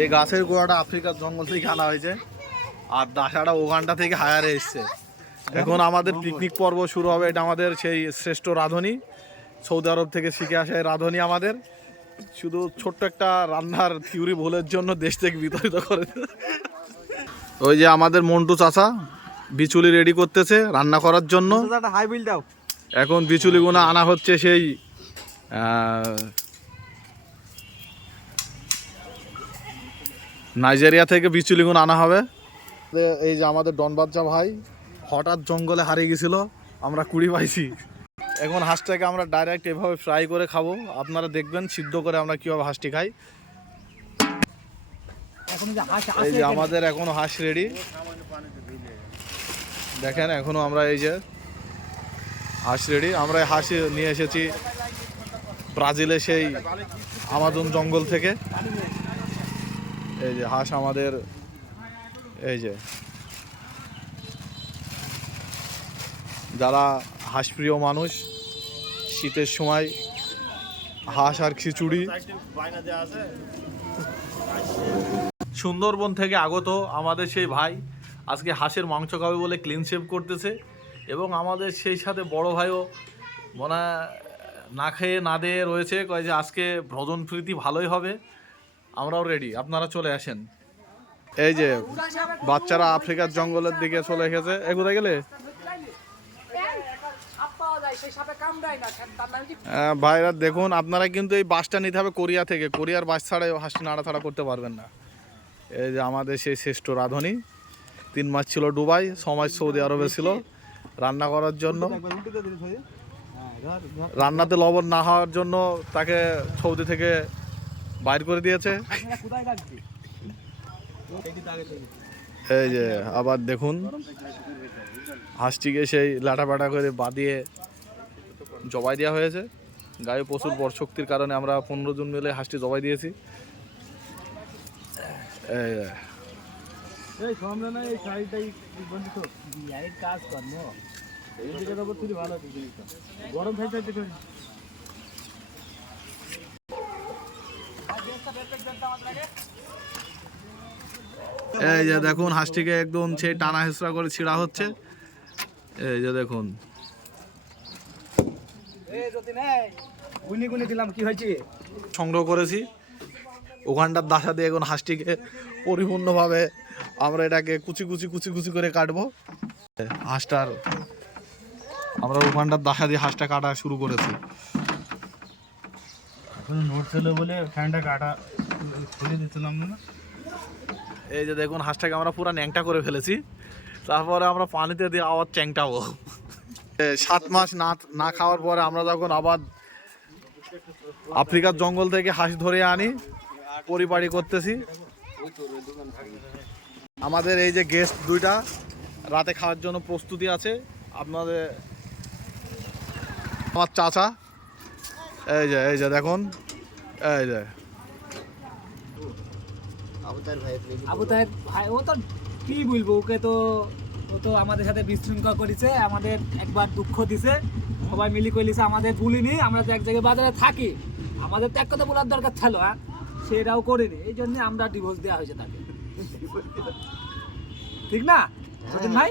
এই গাছের গোড়াটা আফ্রিকার জঙ্গল থেকে আনা হয়েছে, আর দাসাটা ওখানটা থেকে হায়ারে এসছে। এখন আমাদের পিকনিক পর্ব শুরু হবে। এটা আমাদের সেই শ্রেষ্ঠ রাঁধুনি, সৌদি আরব থেকে শিখে আসা এই রাঁধুনি আমাদের শুধু ছোট্ট একটা রান্নার থিওরি ভুলের জন্য দেশ থেকে বিতাড়িত করে। ওই যে আমাদের মন্টু চাচা বিচুলি রেডি করতেছে রান্না করার জন্য। এখন বিচুলিগুলো আনা হচ্ছে সেই নাইজেরিয়া থেকে বিচুলিগুলো আনা হবে। এই যে আমাদের ডন বাচ্চা ভাই হঠাৎ জঙ্গলে হারিয়ে গেছিল, আমরা কুড়ি পাইছি। এখন হাঁসটাকে আমরা ডাইরেক্ট এভাবে ফ্রাই করে খাবো, আপনারা দেখবেন সিদ্ধ করে আমরা কীভাবে হাঁসটি খাই। এই যে আমাদের এখনো হাঁস রেডি দেখেন, এখনো আমরা এই যে হাঁস রেডি। আমরা হাঁস নিয়ে এসেছি ব্রাজিলে সেই আমাজন জঙ্গল থেকে। এই যে হাঁস আমাদের, এই যে যারা হাঁসপ্রিয় মানুষ শীতের সময় হাঁস আর খিচুড়ি। সুন্দরবন থেকে আগত আমাদের সেই ভাই আজকে হাঁসের মাংস খাবে বলে ক্লিন শেভ করতেছে, এবং আমাদের সেই সাথে বড় ভাইও মনে না খেয়ে না দিয়ে রয়েছে, কয় যে আজকে ভ্রজন প্রীতি ভালোই হবে। আমরাও রেডি, আপনারা চলে আসেন। এই যে বাচ্চারা আফ্রিকার জঙ্গলের দিকে চলে গেছে। কোথায় গেলে ভাইরা দেখুন, আপনারা কিন্তু এই বাসটা নিতে হবে কোরিয়া থেকে। কোরিয়ার বাস ছাড়া হাঁসটি নাড়াথাড়া করতে পারবেন না। এই যে আমাদের সেই শ্রেষ্ঠ রাঁধুনি 3 মাস ছিল দুবাই, 6 মাস সৌদি আরবে ছিল রান্না করার জন্য। রান্নাতে লবণ না হওয়ার জন্য তাকে সৌদি থেকে বাইর করে দিয়েছে। এই যে আবার দেখুন হাঁসটিকে সেই লাটাপাটা করে বাঁধিয়ে জবাই দেওয়া হয়েছে। গায়ে প্রচুর বরশক্তির কারণে আমরা 15 জন মিলে হাঁসটি জবাই দিয়েছি। এই যে দেখুন হাঁসটিকে একদম সেই টানা হেঁচড়া করে ছিঁড়া হচ্ছে। এই যে দেখুন সংগ্রহ করেছি ওখানটার দাসা দিয়ে। এখন হাঁসটিকে পরিপূর্ণভাবে আমরা এটাকে কুচি কুচি কুচি কুচি করে কাটবো। হাঁসটার আমরা ওখানটার দাসা দিয়ে হাঁসটা কাটা শুরু করেছি। এই যে দেখুন হাঁসটাকে আমরা পুরো ন্যাংটা করে ফেলেছি, তারপরে আমরা পানিতে দিয়ে আবার চ্যাংটাবো। 7 মাস না খাওয়ার পরে আমরা যখন আবার আফ্রিকার জঙ্গল থেকে হাঁস ধরে আনি পরিপাটি করতেছি। আমাদের এই যে গেস্ট দুইটা রাতে খাওয়ার জন্য প্রস্তুতি আছে। আপনাদের আমার চাচা, এই যে দেখুন, এই যে আবু তাহের ভাই, ও তো কি বলবো, ওকে তো ও তো আমাদের সাথে বিশৃঙ্খলা করেছে, আমাদের একবার দুঃখ দিছে, সবাই মিলি কইলিছে আমাদের ভুলিনি। আমরা তো এক জায়গায় বাজারে থাকি, আমাদের তো এক কথা বলার দরকার ছিল, সেটাও করিনি। এই জন্য আমরা ডিভোর্স দেওয়া হয়েছে তাকে, ঠিক না ভাই?